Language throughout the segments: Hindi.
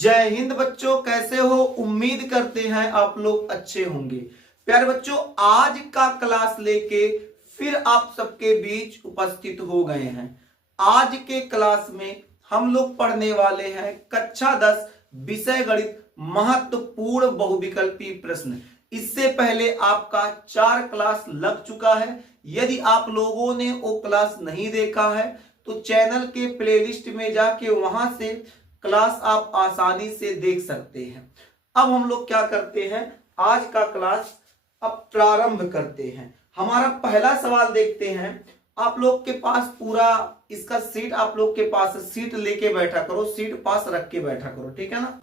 जय हिंद बच्चों, कैसे हो? उम्मीद करते हैं आप लोग अच्छे होंगे। प्यारे बच्चों, आज का क्लास लेके फिर आप सबके बीच उपस्थित हो गए हैं। आज के क्लास में हम लोग पढ़ने वाले हैं कक्षा 10 विषय गणित महत्वपूर्ण बहुविकल्पी प्रश्न। इससे पहले आपका 4 क्लास लग चुका है। यदि आप लोगों ने वो क्लास नहीं देखा है तो चैनल के प्लेलिस्ट में जाके वहां से क्लास आप आसानी से देख सकते हैं। अब हम लोग क्या करते हैं, आज का क्लास अब प्रारंभ करते हैं। हमारा पहला सवाल देखते हैं। आप लोग के पास पूरा इसका सीट, आप लोग के पास सीट लेके बैठा करो, सीट पास रख के बैठा करो, ठीक है ना।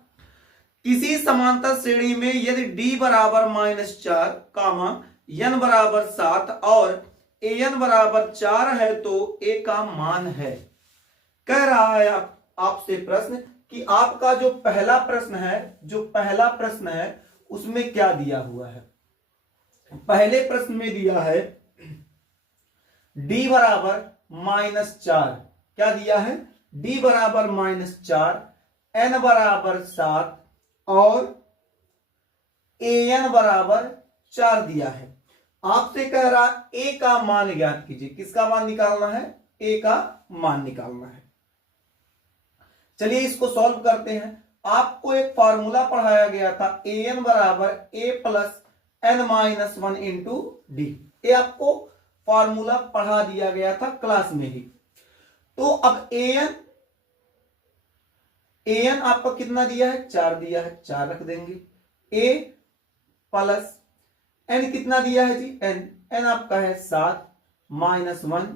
किसी समांतर श्रेणी में यदि d बराबर -4 कामा n बराबर 7 और an बराबर 4 है तो a का मान है। कह रहा है आपसे प्रश्न कि आपका जो पहला प्रश्न है उसमें क्या दिया हुआ है। पहले प्रश्न में दिया है d बराबर -4। क्या दिया है? d बराबर -4, n बराबर 7 और an बराबर 4 दिया है। आपसे कह रहा a का मान ज्ञात कीजिए। किसका मान निकालना है? a का मान निकालना है। चलिए इसको सॉल्व करते हैं। आपको एक फॉर्मूला पढ़ाया गया था, an बराबर a plus n-1 into D. ये आपको फॉर्मूला पढ़ा दिया गया था क्लास में ही। तो अब an आपका कितना दिया है? 4 दिया है, 4 रख देंगे। a प्लस n कितना दिया है जी? n आपका है 7 -1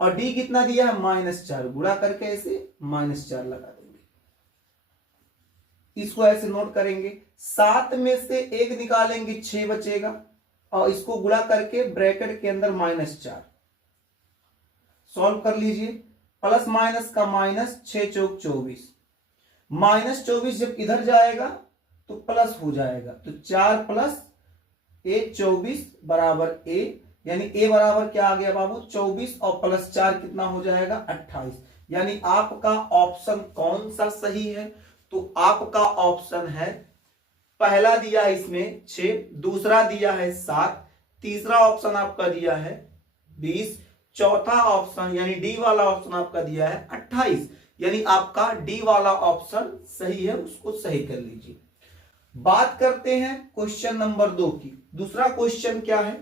और d कितना दिया है? -4। गुणा करके ऐसे -4 लगा देंगे। इसको ऐसे नोट करेंगे। 7 में से 1 निकालेंगे, 6 बचेगा और इसको गुणा करके ब्रैकेट के अंदर -4 सॉल्व कर लीजिए। प्लस माइनस का माइनस, 6 चौक 24, -24 जब इधर जाएगा तो प्लस हो जाएगा। तो 4 प्लस a 24 बराबर a, यानी a बराबर क्या आ गया बाबू? 24 और प्लस 4 कितना हो जाएगा? 28। यानी आपका ऑप्शन कौन सा सही है? तो आपका ऑप्शन है पहला दिया है इसमें 6, दूसरा दिया है 7, तीसरा ऑप्शन आपका दिया है 20, चौथा ऑप्शन यानी डी वाला ऑप्शन आपका दिया है 28। यानी आपका डी वाला ऑप्शन सही है, उसको सही कर लीजिए। बात करते हैं क्वेश्चन नंबर 2 की। दूसरा क्वेश्चन क्या है?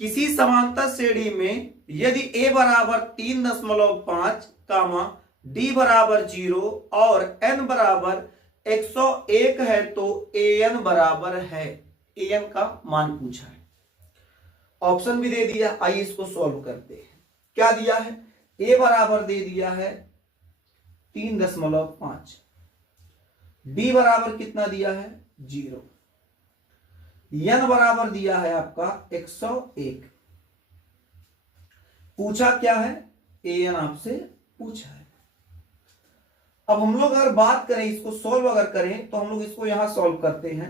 किसी समांतर श्रेणी में यदि a बराबर 3.5 कामा d बराबर 0 और n बराबर 101 है तो an बराबर है। an का मान पूछा है, ऑप्शन भी दे दिया। आइए इसको सॉल्व करते हैं। क्या दिया है? a बराबर दे दिया है 3.5, d बराबर कितना दिया है? 0, n बराबर दिया है आपका 101। पूछा क्या है? an आपसे पूछा है। अब हम लोग अगर बात करें, इसको सॉल्व अगर करें तो हम लोग इसको यहां सॉल्व करते हैं।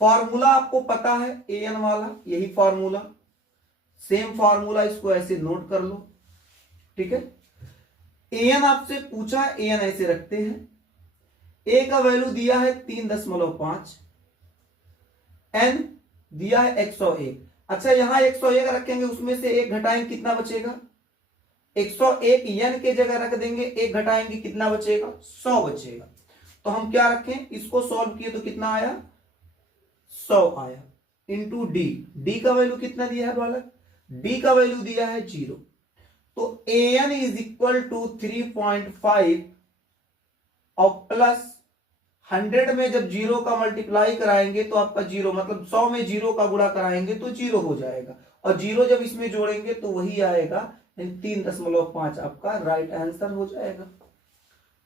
फॉर्मूला आपको पता है an वाला, यही फॉर्मूला, सेम फॉर्मूला, इसको ऐसे नोट कर लो, ठीक है। an आपसे पूछा है, an ऐसे रखते हैं। a का वैल्यू दिया है 3.5, n दिया है 101। अच्छा, यहां 101 रखेंगे, उसमें से 1 घटाएंगे, कितना बचेगा? 101 n के जगह रख देंगे, 1 घटाएंगे, कितना बचेगा? 100 बचेगा। तो हम क्या रखें? इसको सॉल्व किए तो कितना आया? 100 आया इंटू डी। डी का वैल्यू कितना दिया है बालक? डी का वैल्यू दिया है 0। तो an इज इक्वल टू 3.5 और प्लस 100 में जब 0 का मल्टीप्लाई कराएंगे तो आपका 0, मतलब 100 में 0 का गुणा कराएंगे तो 0 हो जाएगा और 0 जब इसमें जोड़ेंगे तो वही आएगा। 3.5 आपका राइट आंसर हो जाएगा।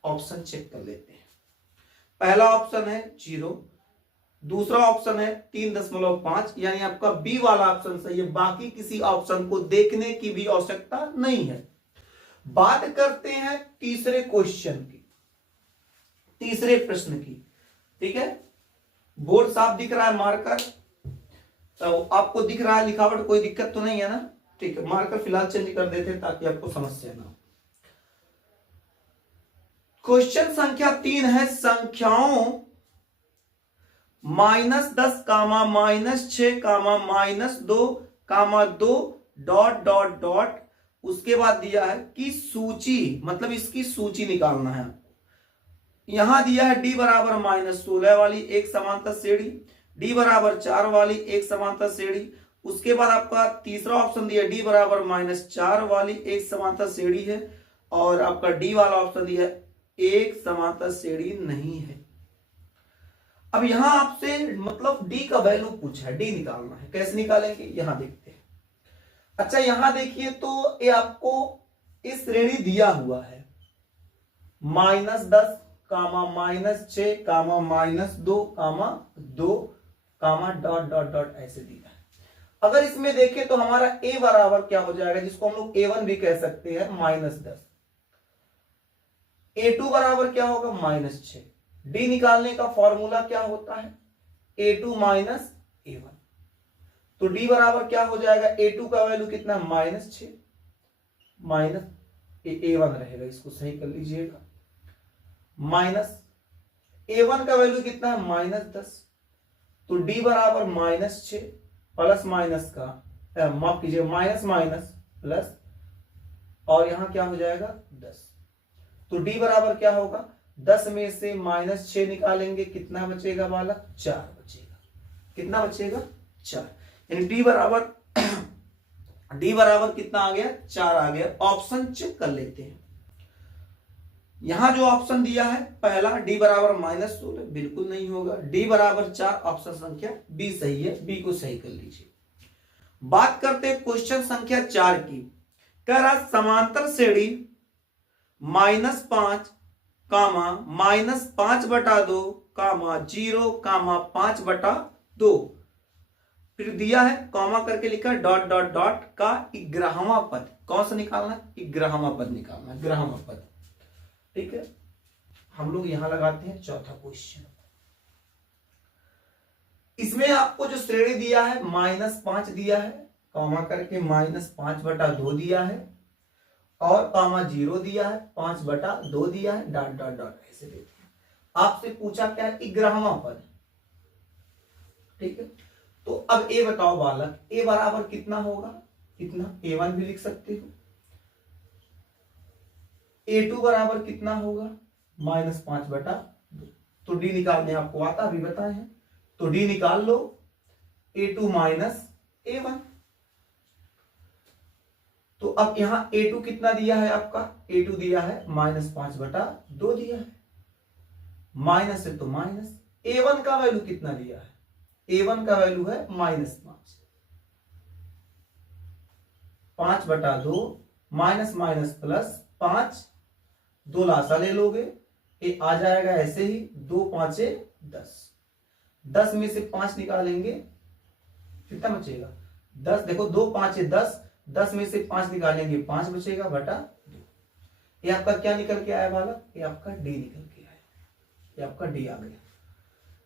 ऑप्शन चेक कर लेते हैं। पहला ऑप्शन है 0, दूसरा ऑप्शन है 3.5, यानी आपका बी वाला ऑप्शन सही है। बाकी किसी ऑप्शन को देखने की भी आवश्यकता नहीं है। बात करते हैं तीसरे क्वेश्चन की, तीसरे प्रश्न की, ठीक है। बोर्ड साफ दिख रहा है, मार्कर तो आपको दिख रहा है, लिखावट कोई दिक्कत तो नहीं है ना? ठीक है, मार्कर फिलहाल चेंज कर देते हैं ताकि आपको समस्या ना हो। क्वेश्चन संख्या 3 है संख्याओं -10 कामा -6 कामा -2 कामा 2 डॉट डॉट डॉट, उसके बाद दिया है कि सूची, मतलब इसकी सूची निकालना है। यहां दिया है d बराबर -16 वाली एक समांतर श्रेणी, d बराबर 4 वाली एक समांतर श्रेणी, उसके बाद आपका तीसरा ऑप्शन दिया d बराबर -4 वाली एक समांतर श्रेणी है, और आपका डी वाला ऑप्शन दिया है एक समांतर श्रेणी नहीं है। अब यहां आपसे मतलब डी का वैल्यू पूछा है, डी निकालना है, कैसे निकालेंगे यहां देखते हैं। अच्छा यहां देखिए तो ये आपको इस श्रेणी दिया हुआ है -10 कामा -6 कामा -2 कामा 2 कामा डॉट डॉट डॉट ऐसे दिया है। अगर इसमें देखें तो हमारा a बराबर क्या हो जाएगा, जिसको हम लोग a1 भी कह सकते हैं, -10। a2 बराबर क्या होगा, -6। d निकालने का फॉर्मूला क्या होता है, a2 -a1। तो d बराबर क्या हो जाएगा, a2 का वैल्यू कितना, -6 माइनस a1 रहेगा, इसको सही कर लीजिएगा, माइनस a1 का वैल्यू कितना है, -10। तो d बराबर -6 प्लस माइनस का माफ कीजिए माइनस माइनस प्लस, और यहां क्या हो जाएगा 10। तो d बराबर क्या होगा, 10 में से -6 निकालेंगे, कितना बचेगा बालक, 4 बचेगा। कितना बचेगा, 4। यानी d बराबर कितना आ गया, 4 आ गया। ऑप्शन चेक कर लेते हैं। यहां जो ऑप्शन दिया है पहला d बराबर -16 बिल्कुल नहीं होगा, d बराबर 4, ऑप्शन संख्या बी सही है, बी को सही कर लीजिए। बात करते हैं क्वेश्चन संख्या 4 की। कह रहा समांतर श्रेणी -5 कामा -5/2 कामा 0 कामा 5/2, फिर दिया है कॉमा करके लिखा है डॉट डॉट डॉट का इग्रहमा पद। कौन सा निकालना है, इग्रहमा पद निकालना है, ग्रहमा पद। ठीक है, हम लोग यहां लगाते हैं चौथा क्वेश्चन। इसमें आपको जो श्रेणी दिया है -5 दिया है, कॉमा करके -5/2 दिया है, और कॉमा 0 दिया है, 5/2 दिया है, डॉट डॉट डॉट ऐसे देते हैं। आपसे पूछा क्या है, इग्रहमा पद। ठीक है, तो अब ए बताओ बालक, ए बराबर कितना होगा, कितना, a1 भी लिख सकते हो। a2 बराबर कितना होगा, -5/2। तो d निकालने आपको आता, अभी बताए हैं, तो d निकाल लो, a2 -a1। तो अब यहां a2 कितना दिया है आपका, a2 दिया है -5/2 दिया है, माइनस है तो माइनस। a1 का वैल्यू कितना दिया है, a1 का वैल्यू है -5, 5/2 माइनस माइनस प्लस 5, 2 लासा ले लोगे, ये आ जाएगा ऐसे ही, 2 5 10, 10 में से 5 निकालेंगे, कितना बचेगा 10। देखो 2 5 10, 10 में से 5 निकालेंगे 5 बचेगा बटा 2। ये आपका क्या निकल के आया बालक, ये आपका डी निकल के आया, ये आपका डी आ गया।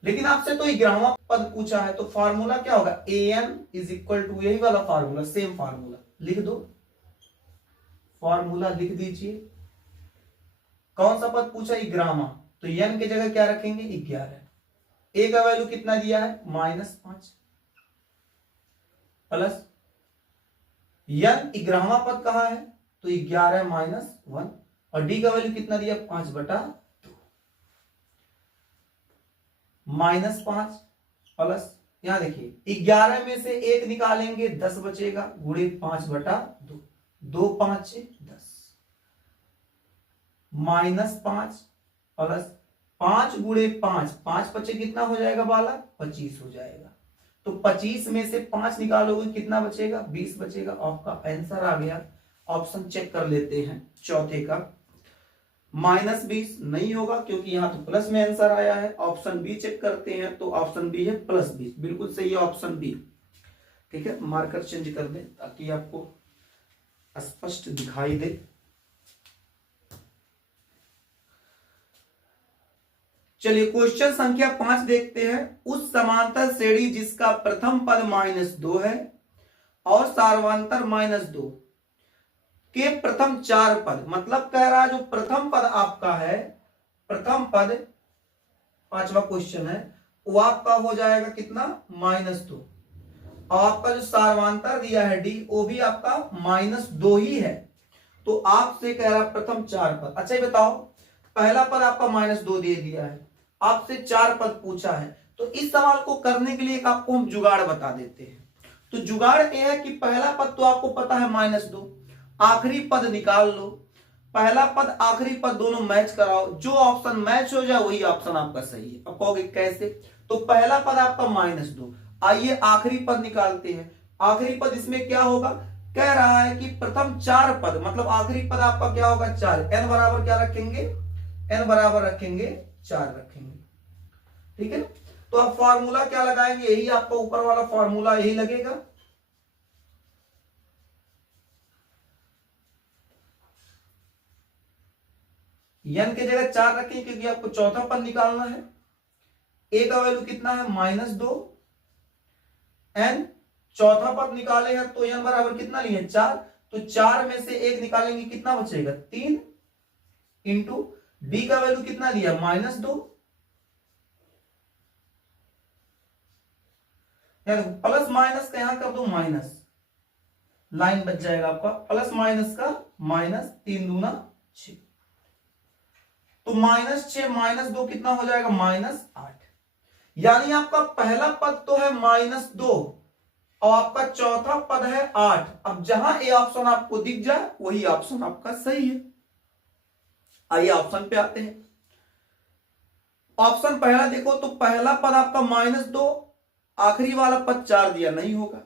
लेकिन आपसे तो इग्रहमा पद पूछा है, तो फार्मूला क्या होगा, an = यही वाला फार्मूला, सेम फार्मूला लिख दो, फार्मूला लिख दीजिए। कौन सा पद पूछा, इग्रामा, तो n की जगह क्या रखेंगे, 11। a का वैल्यू कितना दिया है, -5 प्लस n इग्रामा पद कहा है, तो 11 -1, और d का वैल्यू कितना दिया, 5/2, -5 प्लस, यहां देखिए 11 में से 1 निकालेंगे 10 बचेगा, गुणे 5/2, 2 5 10, -5 प्लस 5 गुणे 5, 5 बचे कितना हो जाएगा बालक, 25 हो जाएगा। तो 25 में से 5 निकालोगे कितना बचेगा, 20 बचेगा। आपका आंसर आ गया। ऑप्शन चेक कर लेते हैं चौथे का, -20 नहीं होगा क्योंकि यहां तो प्लस में आंसर आया है। ऑप्शन बी चेक करते हैं, तो ऑप्शन बी है +20, बिल्कुल सही है ऑप्शन बी। ठीक है, मार्कर चेंज कर दें ताकि आपको स्पष्ट दिखाई दे। चलिए क्वेश्चन संख्या 5 देखते हैं। उस समांतर श्रेणी जिसका प्रथम पद -2 है और सार्वंतर -2 के प्रथम 4 पद, मतलब कह रहा है जो प्रथम पद आपका है प्रथम पद, पांचवा क्वेश्चन है, वो आपका हो जाएगा कितना, -2। और आपका जो सार्वधातर दिया है डी, वो भी आपका -2 ही है। तो आपसे कह रहा प्रथम 4 पद। अच्छा ये बताओ, पहला पद आपका -2 दे दिया है, आपसे 4 पद पूछा है, तो इस सवाल को करने के लिए एक आपको हम जुगाड़ बता देते हैं। तो जुगाड़ ये है कि पहला पद तो आपको पता है -2, आखिरी पद निकाल लो, पहला पद आखिरी पद दोनों मैच कराओ, जो ऑप्शन मैच हो जाए वही ऑप्शन आपका सही है। अब कहोगे कैसे, तो पहला पद आपका -2, आइए आखिरी पद निकालते हैं। आखिरी पद इसमें क्या होगा, कह रहा है कि प्रथम 4 पद, मतलब आखिरी पद आपका क्या होगा, 4। n बराबर क्या रखेंगे, n बराबर रखेंगे 4 रखेंगे, ठीक है। तो अब फॉर्मूला क्या लगाएंगे, यही आपका ऊपर वाला फॉर्मूला यही लगेगा। n की जगह 4 रखेंगे क्योंकि आपको चौथा पद निकालना है। a का वैल्यू कितना है, -2, n चौथा पद निकाले हैं तो n बराबर कितना लिए, 4। तो 4 में से 1 निकालेंगे, कितना बचेगा, 3, इंटू d का वैल्यू कितना लिया, -2, प्लस माइनस का यहां कर दो माइनस, लाइन बच जाएगा आपका, प्लस माइनस का माइनस, 3 दूना 6, तो -6 -2 कितना हो जाएगा, -8। यानी आपका पहला पद तो है -2 और आपका चौथा पद है 8। अब जहां ए ऑप्शन आपको दिख जाए वही ऑप्शन आपका सही है। आइए ऑप्शन पे आते हैं। ऑप्शन पहला देखो, तो पहला पद आपका -2, आखिरी वाला पद 4 दिया, नहीं होगा।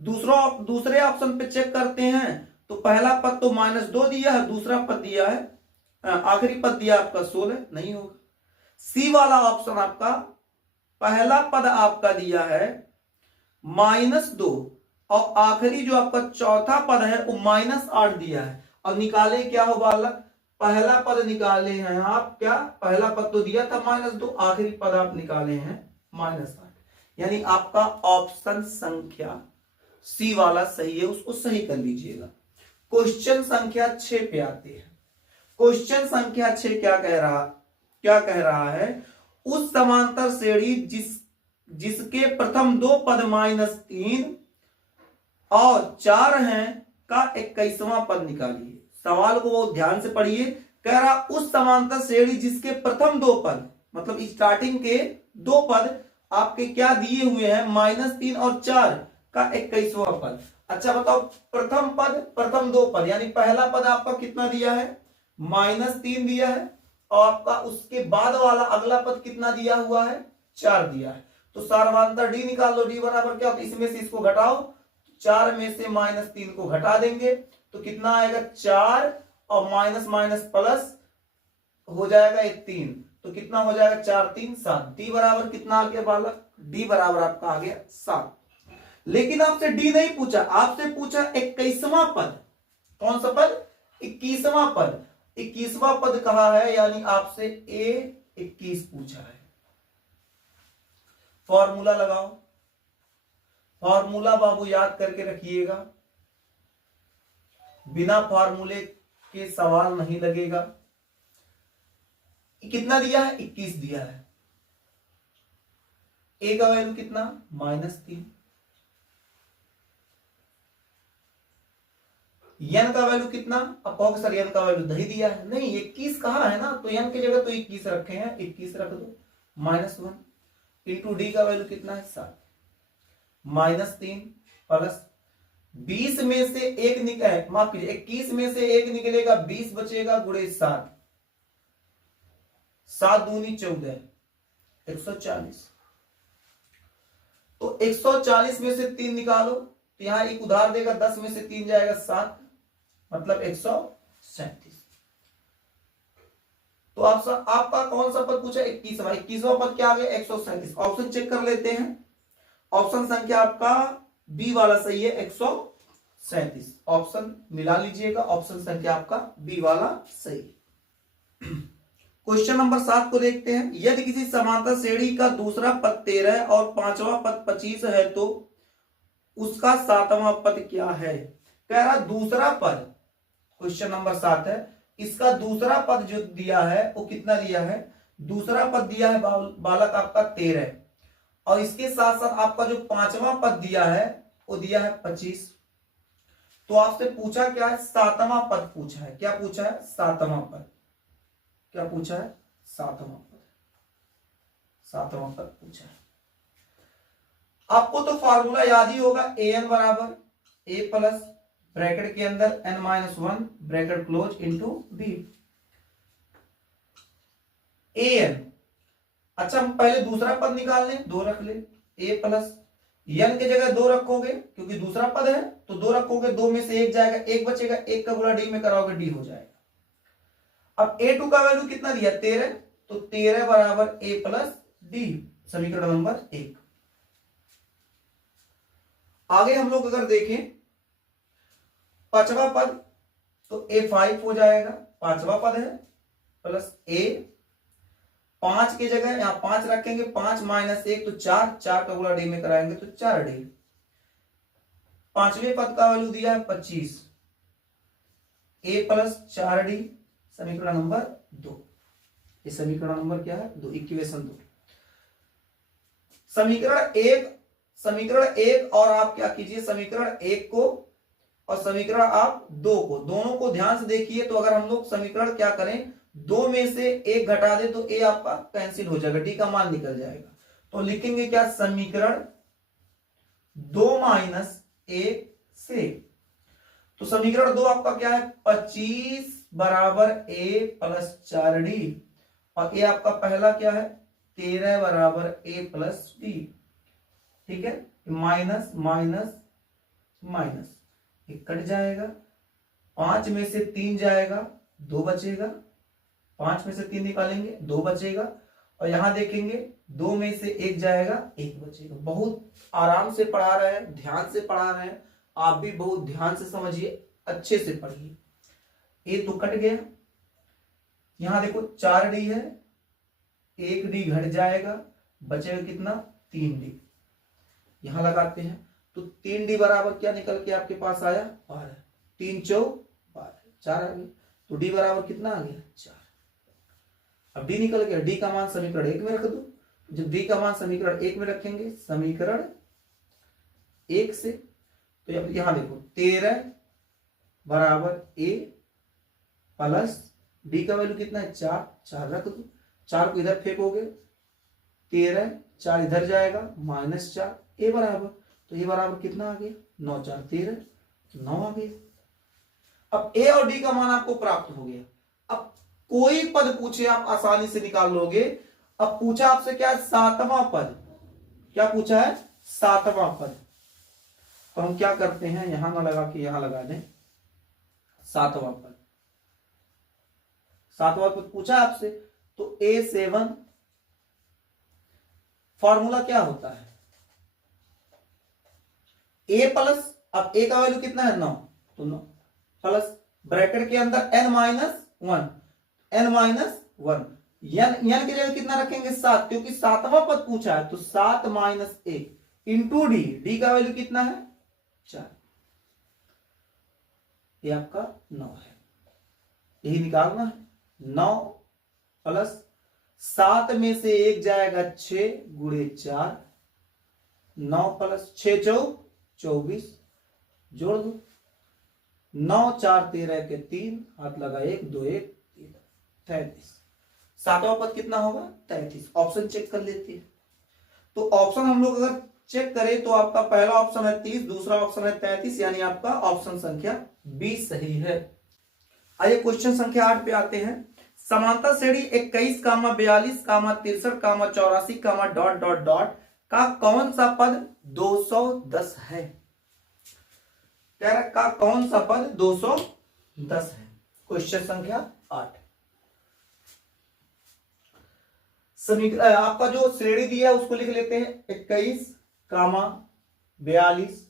दूसरे ऑप्शन पे चेक करते हैं, तो पहला पद तो -2 दिया है, दूसरा पद दिया है, आखिरी पद दिया आपका 16, नहीं होगा। सी वाला ऑप्शन आपका, पहला पद आपका दिया है -2 और आखिरी जो आपका चौथा पद है वो -8 दिया है। अब निकाले क्या हो बालक, पहला पद निकाले हैं आप, क्या पहला पद तो दिया था -2, आखिरी पद आप निकाले हैं -8, यानी आपका ऑप्शन संख्या सी वाला सही है, उसको सही कर लीजिएगा। क्वेश्चन संख्या 6 पे आते हैं। क्वेश्चन संख्या 6 क्या कह रहा है, उस समांतर श्रेणी जिसके प्रथम 2 पद -3 और 4 हैं का 21वां पद निकालिए। सवाल को बहुत ध्यान से पढ़िए। कह रहा उस समांतर श्रेणी जिसके प्रथम 2 पद, मतलब स्टार्टिंग के 2 पद आपके क्या दिए हुए हैं, -3 और 4 का 21वां पद। अच्छा बताओ, प्रथम पद, प्रथम 2 पद, यानी पहला पद आपका कितना दिया है, -3 दिया है, और आपका उसके बाद वाला अगला पद कितना दिया हुआ है, 4 दिया है। तो सार्वधातर डी निकाल लो, डी बराबर क्या, तो इसमें से इसको घटाओ, 4 में से -3 को घटा देंगे तो कितना आएगा, 4 और माइनस माइनस प्लस हो जाएगा 3, तो कितना हो जाएगा, 4 3 7। डी बराबर कितना आ गया बालक, डी बराबर आपका आ गया 7। लेकिन आपसे डी नहीं पूछा, आपसे पूछा 21वां पद। कौन सा पद, 21वां पद। 21वां पद कहा है, यानी आपसे ए 21 पूछा है। फॉर्मूला लगाओ, फॉर्मूला बाबू याद करके रखिएगा, बिना फॉर्मूले के सवाल नहीं लगेगा। कितना दिया है, 21 दिया है। ए का वैल्यू कितना, -3। n का वैल्यू कितना, अब कहोगे सर n का वैल्यू नहीं दिया है, नहीं 21 कहा है ना, तो n की जगह तो 21 रखे हैं, 21 रख दो, -1 इंटू डी का वैल्यू कितना है 7, -3 प्लस 20 में से 1 निकले, माफ कीजिए 21 में से 1 निकलेगा, 20 बचेगा, गुणे 7, 7 दूनी 14, 140। तो 140 में से 3 निकालो, तो यहां एक उधार देगा, 10 में से 3 जाएगा 7, मतलब 137। तो आपका कौन सा पद पूछा, 21वां। 21वां पद क्या आ गया, 137। ऑप्शन चेक कर लेते हैं। ऑप्शन संख्या आपका बी वाला सही है, 137। ऑप्शन मिला लीजिएगा, ऑप्शन संख्या आपका बी वाला सही। क्वेश्चन नंबर 7 को देखते हैं। यदि किसी समांतर श्रेणी का दूसरा पद 13 और पांचवा पद 25 है तो उसका 7वां पद क्या है। कह रहा दूसरा पद, क्वेश्चन नंबर 7 है, इसका दूसरा पद जो दिया है वो कितना दिया है, दूसरा पद दिया है बालक आपका 13, और इसके साथ साथ आपका जो पांचवा पद दिया है वो दिया है 25। तो आपसे पूछा क्या है, सातवां पद पूछा है। क्या पूछा है, सातवां पद। क्या पूछा है, सातवां पद। सातवां पद पूछा है। आपको तो फॉर्मूला याद ही होगा, ए एन बराबर ए प्लस ब्रैकेट के अंदर n minus one bracket close into b. A n, अच्छा हम पहले दूसरा पद निकाल लें, दो रख ले, ए प्लस एन के जगह दो रखोगे क्योंकि दूसरा पद है तो दो रखोगे, दो में से एक जाएगा, एक बचेगा, एक का गुणा डी में कराओगे डी हो जाएगा। अब ए टू का वैल्यू कितना दिया 13, तो 13 बराबर ए प्लस डी, समीकरण नंबर 1। आगे हम लोग अगर देखें पांचवा पद तो a5 हो जाएगा, पांचवा पद है, प्लस a, 5 की जगह यहां 5 रखेंगे, 5 माइनस 1 तो 4, 4 का गुणा डी में कराएंगे तो 4d। पांचवें पद का वैल्यू दिया है 25, a प्लस 4d, समीकरण नंबर 2। ये समीकरण नंबर क्या है, 2, इक्वेशन 2। समीकरण एक और आप क्या कीजिए, समीकरण 1 को और समीकरण आप 2 को, दोनों को ध्यान से देखिए। तो अगर हम लोग समीकरण क्या करें, 2 में से 1 घटा दे तो a आपका कैंसिल हो जाएगा, डी का मान निकल जाएगा। तो लिखेंगे क्या, समीकरण 2 माइनस 1 से, तो समीकरण 2 आपका क्या है, 25 बराबर a प्लस 4d, और a आपका पहला क्या है, 13 बराबर a प्लस d। ठीक है, माइनस माइनस माइनस, एक कट जाएगा, 5 में से 3 जाएगा, 2 बचेगा, 5 में से 3 निकालेंगे, 2 बचेगा, और यहां देखेंगे 2 में से 1 जाएगा, 1 बचेगा। बहुत आराम से पढ़ा रहे हैं, ध्यान से पढ़ा रहे हैं, आप भी बहुत ध्यान से समझिए, अच्छे से पढ़िए। ये तो कट गया, यहां देखो 4d है, 1d घट जाएगा, बचेगा कितना, 3d। यहां लगाते हैं तो 3d बराबर क्या निकल के आपके पास आया, 12, 3 चौ 12, 4 आ गया, तो d बराबर कितना आ गया, 4। अब d निकल गया, d का मान समीकरण 1 में रख दो। जब d का मान समीकरण 1 में रखेंगे, समीकरण 1 से, तो यहां देखो 13 बराबर a प्लस d का वैल्यू कितना है, 4, 4 रख दो, 4 को इधर फेंकोगे, 13, 4 इधर जाएगा, माइनस 4, a बराबर, तो a बराबर कितना आ गया, 9 4 13, 9 आ गया। अब a और d का मान आपको प्राप्त हो गया। अब कोई पद पूछे आप आसानी से निकाल लोगे। अब पूछा आपसे क्या, सातवां पद। क्या पूछा है, सातवां पद। तो हम क्या करते हैं, यहां ना लगा के यहां लगा दें, सातवां पद। सातवां पद पूछा आपसे, तो a7 फॉर्मूला क्या होता है, a प्लस, अब a का वैल्यू कितना है, 9, तो 9 प्लस ब्रैकेट के अंदर n minus 1, n minus 1, n की जगह कितना रखेंगे, 7, क्योंकि सातवां पद पूछा है, तो 7 माइनस 1 इंटू डी, डी का वैल्यू कितना है, 4। ये आपका 9 है, यही निकालना है। 9 प्लस 7 में से 1 जाएगा, 6 गुणे 4, 9 प्लस 6 चौ 24, जोड़ दो, 9 4 13 के 3, हाथ लगा 1 2 1 3, 33। सातवां पद कितना होगा, 33। ऑप्शन चेक कर लेते हैं। तो ऑप्शन हम लोग अगर चेक करें तो आपका पहला ऑप्शन है 30, दूसरा ऑप्शन है 33, यानी आपका ऑप्शन संख्या 20 सही है। आइए क्वेश्चन संख्या 8 पे आते हैं। समांतर श्रेणी 21, 42, 63, 84, डॉट डॉट डॉट का कौन सा पद 210 है। कह रहा का कौन सा पद 210 है। क्वेश्चन संख्या 8। आपका जो श्रेणी दिया है उसको लिख लेते हैं, 21, 42,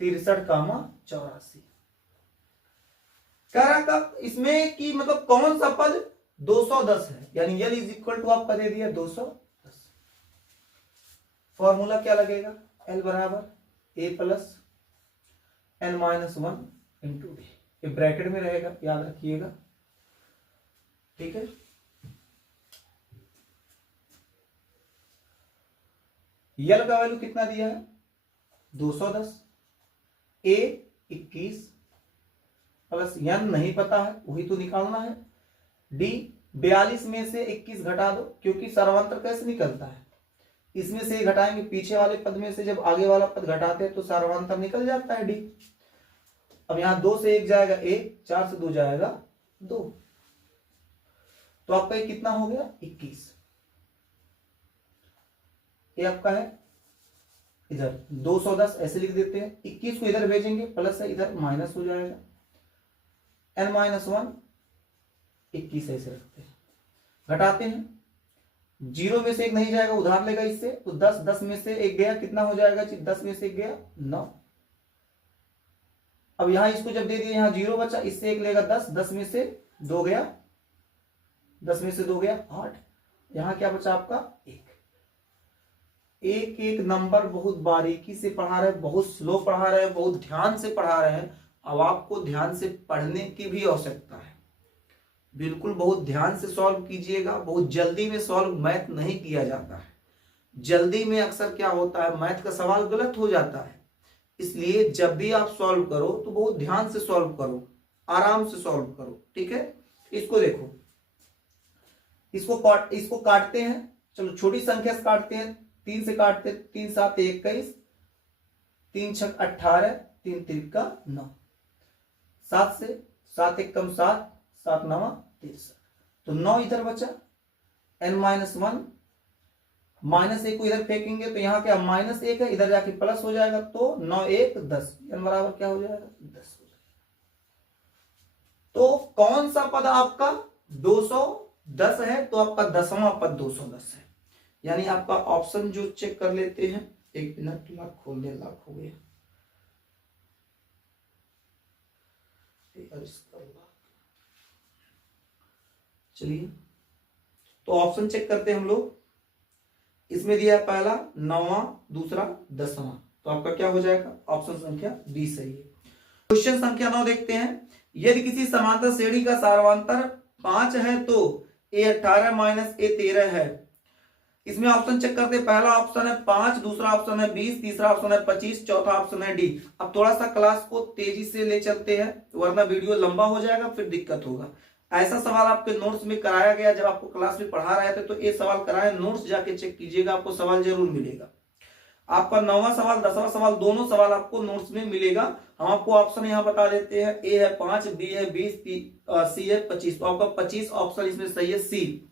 63, 84। कह रहा का इसमें कि मतलब कौन सा पद 210 है, यानी l इज इक्वल टू आपका दे दिया 210। फॉर्मूला क्या लगेगा, l बराबर a plus n minus 1 into D. ये ब्रैकेट में रहेगा, याद रखिएगा, ठीक है। यल का वैल्यू कितना दिया है 210, ए 21 प्लस यन नहीं पता है वही तो निकालना है, डी 42 में से 21 घटा दो, क्योंकि सर्वांतर कैसे निकलता है, इसमें से घटाएंगे, पीछे वाले पद में से जब आगे वाला पद घटाते हैं तो सर्वांतर निकल जाता है डी। अब यहां 2 से 1 जाएगा 1, 4 से 2 जाएगा 2, तो आपका ये कितना हो गया 21। ये आपका है इधर 210 ऐसे लिख देते हैं, 21 को इधर भेजेंगे प्लस है, इधर माइनस हो जाएगा, n-1 21 ऐसे रखते हैं, घटाते हैं, 0 में से 1 नहीं जाएगा, उधार लेगा इससे, तो 10, 10 में से 1 गया, कितना हो जाएगा, 10 में से 1 गया 9। अब यहां इसको जब दे दिए, यहां 0 बचा, इससे 1 लेगा 10, 10 में से 2 गया, 10 में से 2 गया 8, यहां क्या बचा आपका 1। एक एक नंबर बहुत बारीकी से पढ़ा रहे हैं, बहुत स्लो पढ़ा रहे हैं, बहुत ध्यान से पढ़ा रहे हैं। अब आपको ध्यान से पढ़ने की भी आवश्यकता है, बिल्कुल बहुत ध्यान से सॉल्व कीजिएगा। बहुत जल्दी में सॉल्व मैथ नहीं किया जाता है, जल्दी में अक्सर क्या होता है मैथ का सवाल गलत हो जाता है। इसलिए जब भी आप सॉल्व करो तो बहुत ध्यान से सॉल्व करो, आराम से सॉल्व करो, ठीक है। इसको देखो, इसको काटते हैं, चलो छोटी संख्या से काटते हैं, 3 से काटते, 3 7 21, 3 6 18, 3 3 9, 7 से 7 1 कम 7, 7 9 63, तो 9 इधर बचा, n-1 -1 को इधर फेंकेंगे तो यहाँ क्या -1 है, इधर जाके प्लस हो जाएगा, तो 9 1 10, n बराबर क्या हो जाएगा 10 हो जाएगा। तो कौन सा पद आपका 210 है, तो आपका 10वां पद 210 है, यानी आपका ऑप्शन जो चेक कर लेते हैं, 1 मिनट, लॉक खोल दे, लॉक हो गया, चलिए तो ऑप्शन चेक करते हैं हम लोग। इसमें दिया है पहला 9वां, दूसरा 10वां, तो आपका क्या हो जाएगा ऑप्शन संख्या बी सही है। क्वेश्चन संख्या 9 देखते हैं। यदि किसी समांतर श्रेणी का सार्वंतर 5 है तो a18 - a13 है। इसमें ऑप्शन चेक करते हैं, पहला ऑप्शन है 5, दूसरा ऑप्शन है 20, तीसरा ऑप्शन है 25, चौथा ऑप्शन है डी। अब थोड़ा सा क्लास को तेजी से ले चलते हैं, वरना वीडियो लंबा हो जाएगा, फिर दिक्कत होगा। ऐसा सवाल आपके नोट्स में कराया गया, जब आपको क्लास में पढ़ा रहे थे तो ये सवाल कराए, नोट्स जाके चेक कीजिएगा, आपको सवाल जरूर मिलेगा। आपका 9वां सवाल 10वां सवाल दोनों सवाल आपको नोट्स में मिलेगा। हम आपको ऑप्शन यहाँ बता देते हैं, ए है 5, बी है 20, सी है 25, तो आपका 25 ऑप्शन इसमें सही है, सी।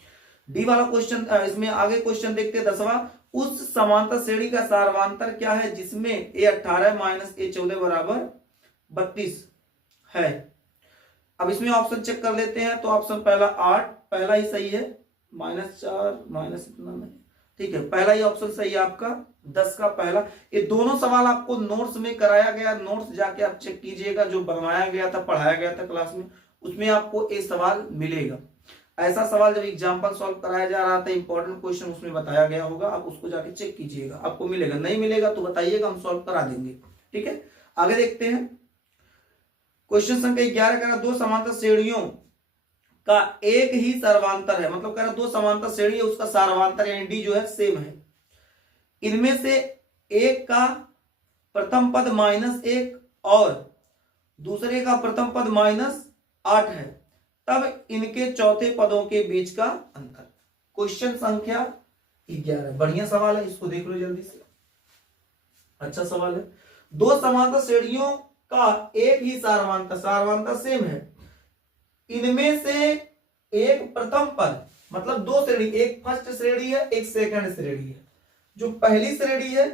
डी वाला क्वेश्चन, इसमें आगे क्वेश्चन देखते हैं 10वां। उस समांतर श्रेणी का सार्वंतर क्या है जिसमें a18 - a14 बराबर 32 है। अब इसमें ऑप्शन चेक कर लेते हैं, तो ऑप्शन पहला 8 पहला ही सही है, -4 माइनस इतना नहीं, ठीक है, पहला ही ऑप्शन सही है आपका 10 का पहला। ये दोनों सवाल आपको नोट्स में कराया गया, नोट्स जाके आप चेक कीजिएगा, जो बनवाया गया था पढ़ाया गया था क्लास में, उसमें आपको ये सवाल मिलेगा। ऐसा सवाल जब एग्जांपल सॉल्व कराया जा रहा था, इंपॉर्टेंट क्वेश्चन उसमें बताया गया होगा, आप उसको जाके चेक कीजिएगा, आपको मिलेगा। नहीं मिलेगा तो बताइएगा, हम सॉल्व करा देंगे, ठीक है। आगे देखते हैं क्वेश्चन संख्या 11 कह रहा दो समांतर श्रेणियों का एक ही सर्वांतर है, मतलब कह रहा दो समांतर श्रेणी है, उसका सार्वंतर यानी डी जो है सेम है। इनमें से एक का प्रथम पद -1 और दूसरे का प्रथम पद -8 है, तब इनके चौथे पदों के बीच का अंतर। क्वेश्चन संख्या 11, बढ़िया सवाल है, इसको देख लो जल्दी से, अच्छा सवाल है। दो समांतर श्रेणियों का एक ही सार्वंतर सेम है, इनमें से एक प्रथम पद, मतलब दो श्रेणी, एक फर्स्ट श्रेणी है एक सेकंड श्रेणी है। जो पहली श्रेणी है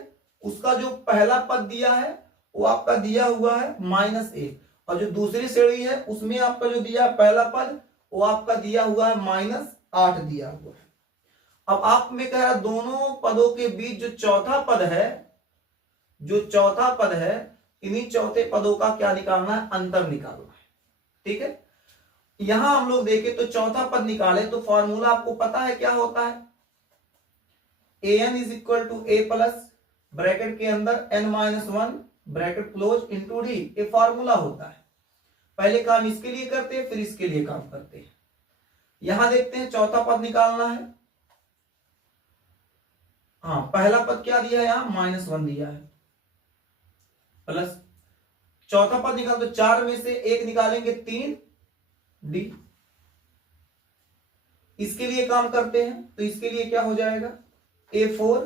उसका जो पहला पद दिया है वो आपका दिया हुआ है -1, और जो दूसरी श्रेणी है उसमें आपका जो दिया है पहला पद वो आपका दिया हुआ है -8 दिया हुआ है। अब आप में कह रहा दोनों पदों के बीच जो चौथा पद है, जो चौथा पद है, इन्हीं चौथे पदों का क्या निकालना है, अंतर निकालना है, ठीक है। यहां हम लोग देखें तो चौथा पद निकाले तो फॉर्मूला आपको पता है क्या होता है, an = a प्लस ब्रैकेट के अंदर n-1 bracket close into D, ये फॉर्मूला होता है। पहले काम इसके लिए करते हैं, फिर इसके लिए काम करते हैं। यहां देखते हैं चौथा पद निकालना है। हाँ, पहला पद क्या दिया है, यहां -1 दिया है, प्लस चौथा पद निकाल तो 4 में से 1 निकालेंगे 3d। इसके लिए काम करते हैं तो इसके लिए क्या हो जाएगा, a4,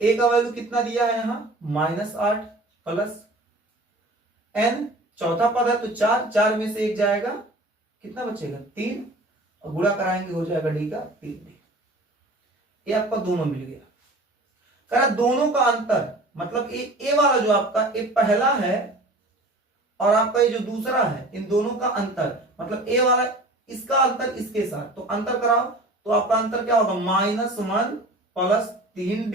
a का वैल्यू कितना दिया है यहां -8, प्लस n, चौथा पद है तो 4 में से 1 जाएगा, कितना बचेगा 3, और गुणा कराएंगे हो जाएगा d का 3d। ये आपका दोनों मिल गया। करा दोनों का अंतर मतलब ए वाला जो आपका ए पहला है और आपका ये जो दूसरा है, इन दोनों का अंतर मतलब ए वाला इसका अंतर इसके साथ, तो अंतर कराओ तो आपका अंतर क्या होगा -1 प्लस 3d,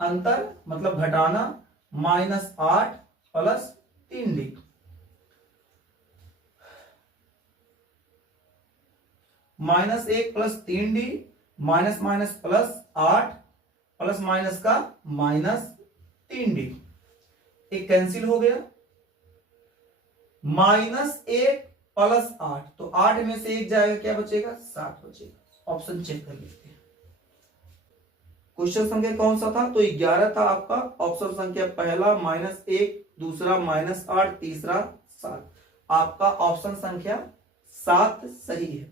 अंतर मतलब घटाना -8 plus 3d। -1 plus 3d, minus minus plus 8 plus minus का -3d, एक कैंसिल हो गया। -1 प्लस 8, तो 8 में से 1 जाएगा, क्या बचेगा 7 बचेगा। ऑप्शन चेक कर लेते हैं। क्वेश्चन संख्या कौन सा था, तो 11 था आपका। ऑप्शन संख्या पहला -1, दूसरा -8, तीसरा 7। आपका ऑप्शन संख्या 7 सही है।